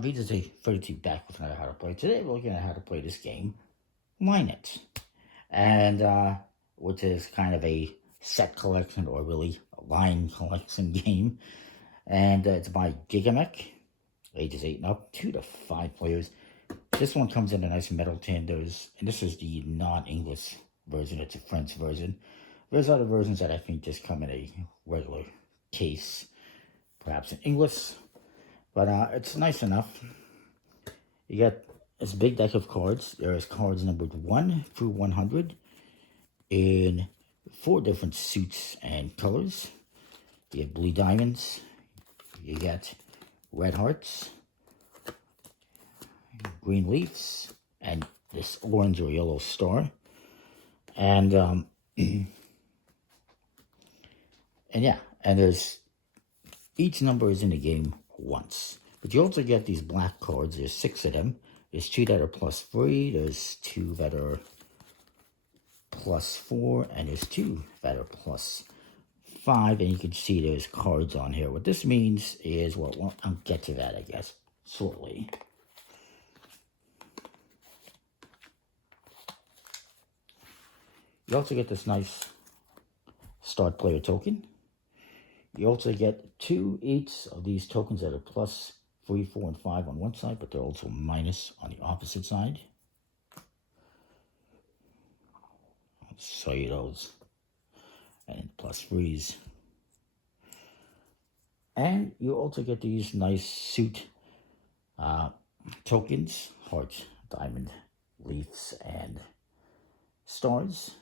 This is a 32 back with another how to play. Today we're looking at how to play this game, Line It, and which is kind of a set collection or really a line collection game, and it's by Geek, ages 8 and up, 2 to 5 players. This one comes in a nice metal tin. And this is the non-English version. It's a French version. There's other versions that I think just come in a regular case, perhaps in English. But it's nice enough. You get this big deck of cards. There's cards numbered 1 through 100 in 4 different suits and colors. You have blue diamonds. You get red hearts, green leaves, and this orange or yellow star. And and yeah, and there's each number is in the game once. But you also get these black cards. There's 6 of them. There's 2 that are +3. There's 2 that are +4. And there's 2 that are +5. And you can see there's cards on here. What this means is, well, I'll get to that, I guess, shortly. You also get this nice start player token. You also get 2 each of these tokens that are +3, 4, and 5 on one side, but they're also minus on the opposite side. I'll show you those. And +3s. And you also get these nice suit tokens, hearts, diamond, leaves, and stars.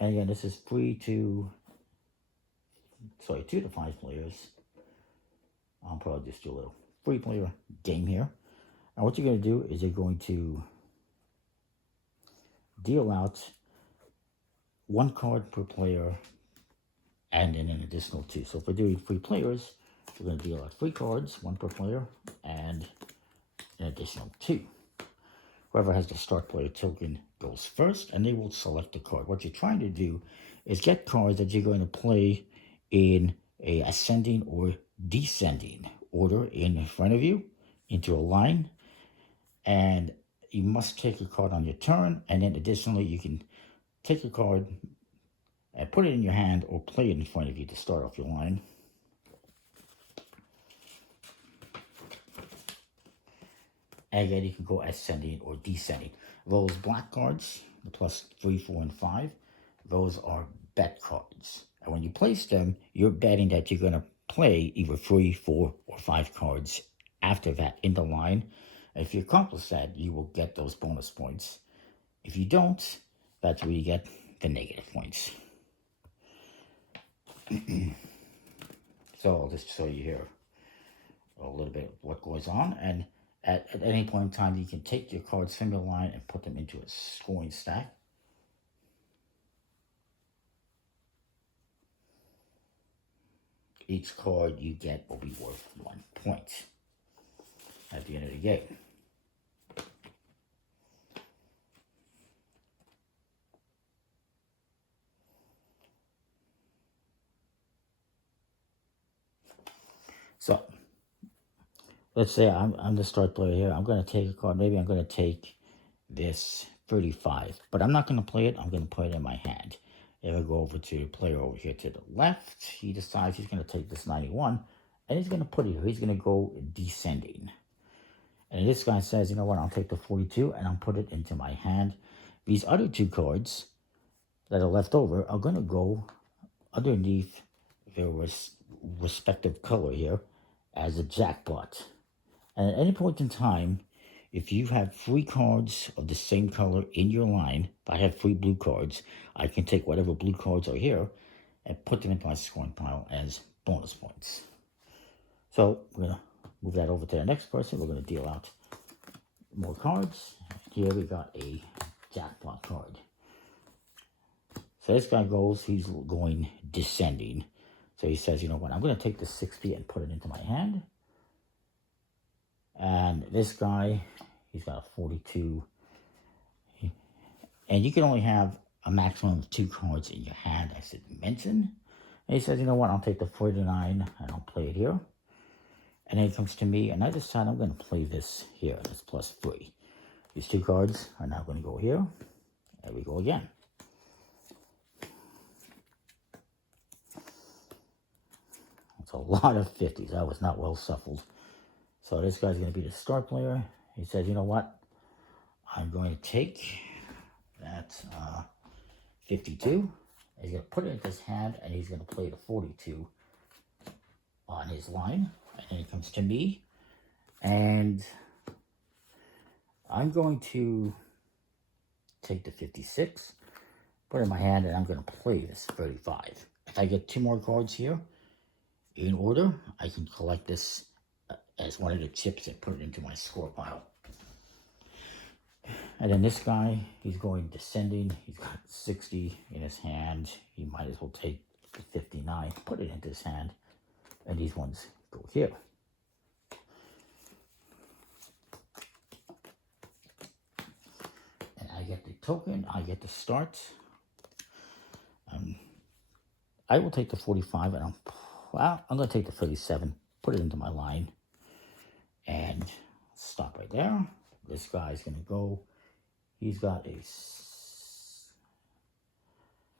And again, this is 2 to 5 players. I'll probably just do a little 3-player game here. And what you're going to do is you're going to deal out 1 card per player and then an additional 2. So if we're doing 3 players, we're going to deal out 3 cards, 1 per player, and an additional 2. Whoever has the start player token goes first, and they will select a card. What you're trying to do is get cards that you're going to play in a ascending or descending order in front of you into a line, and you must take a card on your turn, and then additionally you can take a card and put it in your hand or play it in front of you to start off your line. And again, you can go ascending or descending. Those black cards, the +3, 4, and 5, those are bet cards. And when you place them, you're betting that you're going to play either 3, 4, or 5 cards after that in the line. And if you accomplish that, you will get those bonus points. If you don't, that's where you get the negative points. So I'll just show you here a little bit of what goes on. And at any point in time, you can take your cards from your line and put them into a scoring stack. Each card you get will be worth 1 point at the end of the game. So let's say I'm the start player here. I'm going to take a card. Maybe I'm going to take this 35. But I'm not going to play it. I'm going to put it in my hand. Then we'll go over to the player over here to the left. He decides he's going to take this 91. And he's going to put it here. He's going to go descending. And this guy says, you know what, I'll take the 42 and I'll put it into my hand. These other 2 cards that are left over are going to go underneath their respective color here as a jackpot. And at any point in time, if you have 3 cards of the same color in your line, if I have 3 blue cards, I can take whatever blue cards are here and put them into my scoring pile as bonus points. So we're going to move that over to the next person. We're going to deal out more cards. Here we got a jackpot card. So this guy goes, he's going descending. So he says, you know what, I'm going to take the 60 and put it into my hand. And this guy, he's got a 42. And you can only have a maximum of 2 cards in your hand, I should mention. And he says, you know what, I'll take the 49 and I'll play it here. And then it comes to me, and I decide I'm going to play this here. That's +3. These 2 cards are now going to go here. There we go again. It's a lot of 50s. That was not well shuffled. So this guy's going to be the start player. He says, you know what? I'm going to take that 52. He's going to put it in his hand, and he's going to play the 42 on his line. And then it comes to me, and I'm going to take the 56, put it in my hand, and I'm going to play this 35. If I get 2 more cards here in order, I can collect this as one of the chips and put it into my score pile. And then this guy, he's going descending. He's got 60 in his hand. He might as well take the 59, put it into his hand, and these ones go here. And I get the token. I get to start. I will take the 45, and I'm going to take the 37, put it into my line, and stop right there. This guy's going to go. He's got a,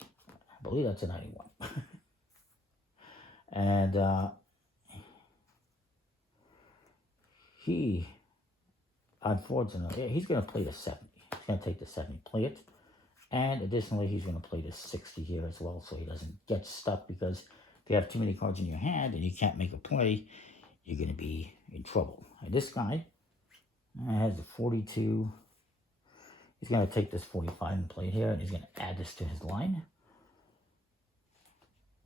I believe that's a 91. And he, unfortunately, he's going to play the 70. He's going to take the 70, play it. And additionally, he's going to play the 60 here as well, so he doesn't get stuck, because if you have too many cards in your hand and you can't make a play, you're going to be in trouble. And this guy has the 42. He's going to take this 45 and play it here, and he's going to add this to his line.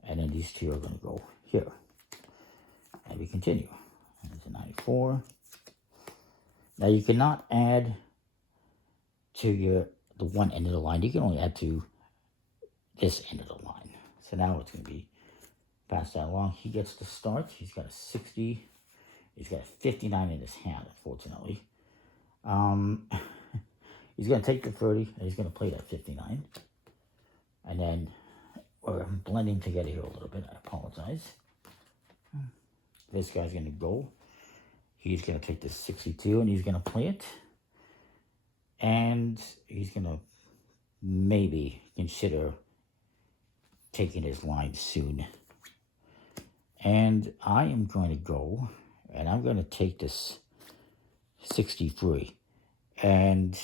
And then these 2 are going to go here. And we continue. There's a 94. Now you cannot add to the one end of the line. You can only add to this end of the line. So now it's going to be pass that along. He gets to start. He's got a 60. He's got a 59 in his hand, unfortunately. He's going to take the 30, and he's going to play that 59. And then we're blending together here a little bit. I apologize. This guy's going to go. He's going to take the 62, and he's going to play it. And he's going to maybe consider taking his line soon. And I am going to go, and I'm going to take this 63. And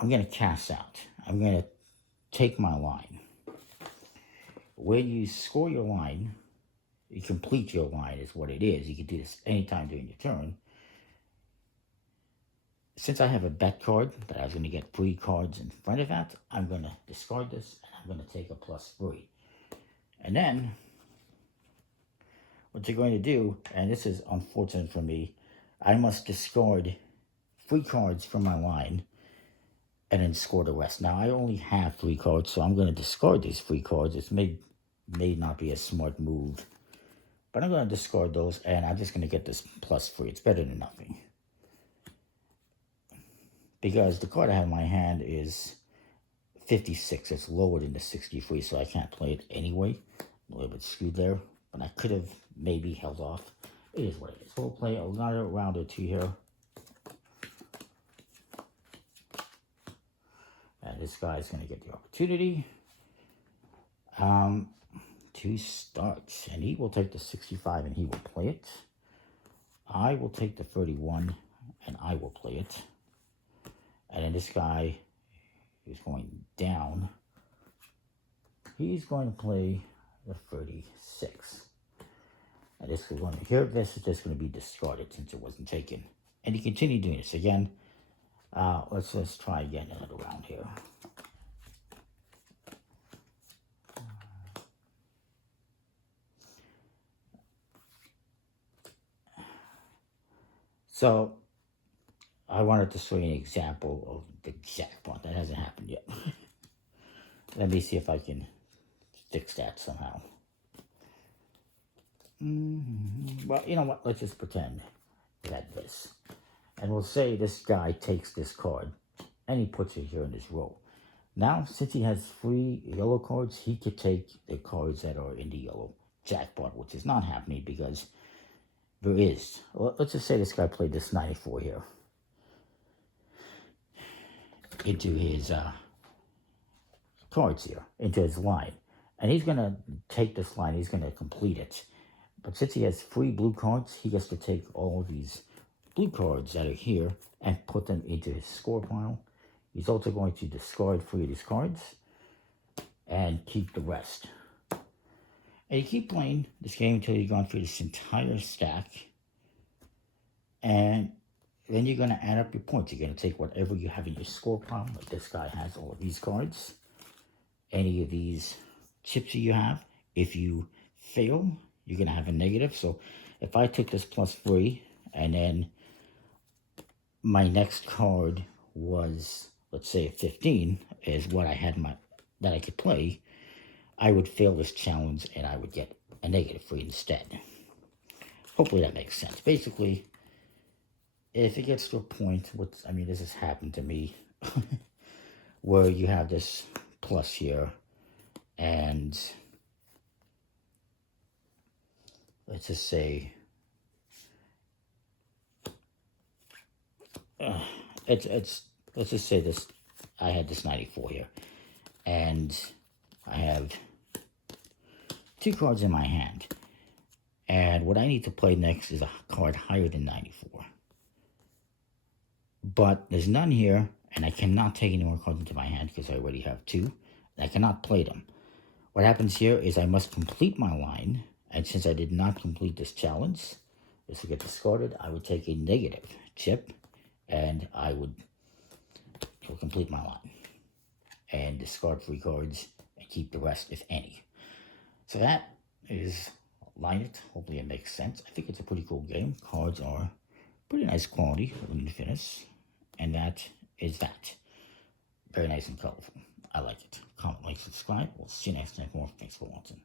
I'm going to cast out. I'm going to take my line. When you score your line, you complete your line is what it is. You can do this anytime during your turn. Since I have a bet card that I was going to get 3 cards in front of that, I'm going to discard this, and I'm going to take a +3. And then, what you're going to do, and this is unfortunate for me, I must discard 3 cards from my line and then score the rest. Now, I only have 3 cards, so I'm going to discard these 3 cards. It may not be a smart move, but I'm going to discard those, and I'm just going to get this +3. It's better than nothing. Because the card I have in my hand is 56. It's lower than the 63, so I can't play it anyway. A little bit screwed there, but I could have maybe held off. It is what it is. We'll play another round or 2 here. And this guy's going to get the opportunity to start. And he will take the 65 and he will play it. I will take the 31 and I will play it. And then this guy is going down. He's going to play the 36. And this is going to, here, this is just going to be discarded since it wasn't taken. And he continued doing this again. Let's try again another round here. So, I wanted to show you an example of the jackpot. That hasn't happened yet. Let me see if I can fix that somehow. Well, you know what? Let's just pretend that this. And we'll say this guy takes this card and he puts it here in his row. Now, since he has 3 yellow cards, he could take the cards that are in the yellow jackpot, which is not happening because there is, well, let's just say this guy played this 94 here into his cards here, into his line. And he's going to take this line, he's going to complete it. But since he has 3 blue cards, he gets to take all of these blue cards that are here and put them into his score pile. He's also going to discard 3 of these cards and keep the rest. And you keep playing this game until you've gone through this entire stack. And then you're going to add up your points. You're going to take whatever you have in your score pile. Like this guy has all of these cards. Any of these chips that you have. If you fail, you're going to have a negative. So if I took this +3 and then my next card was, let's say, a 15 is what I had that I could play, I would fail this challenge and I would get a -3 instead. Hopefully that makes sense. Basically, if it gets to a point, this has happened to me, where you have this plus here, and let's just say let's just say this, I had this 94 here, and I have 2 cards in my hand, and what I need to play next is a card higher than 94. But there's none here, and I cannot take any more cards into my hand because I already have 2. I cannot play them. What happens here is I must complete my line, and since I did not complete this challenge, this will get discarded. I would take a negative chip, and I would complete my line and discard 3 cards and keep the rest, if any. So that is Line It. Hopefully it makes sense. I think it's a pretty cool game. Cards are pretty nice quality when you finish. And that is that. Very nice and colorful. I like it. Comment, like, subscribe. We'll see you next time. Thanks for watching.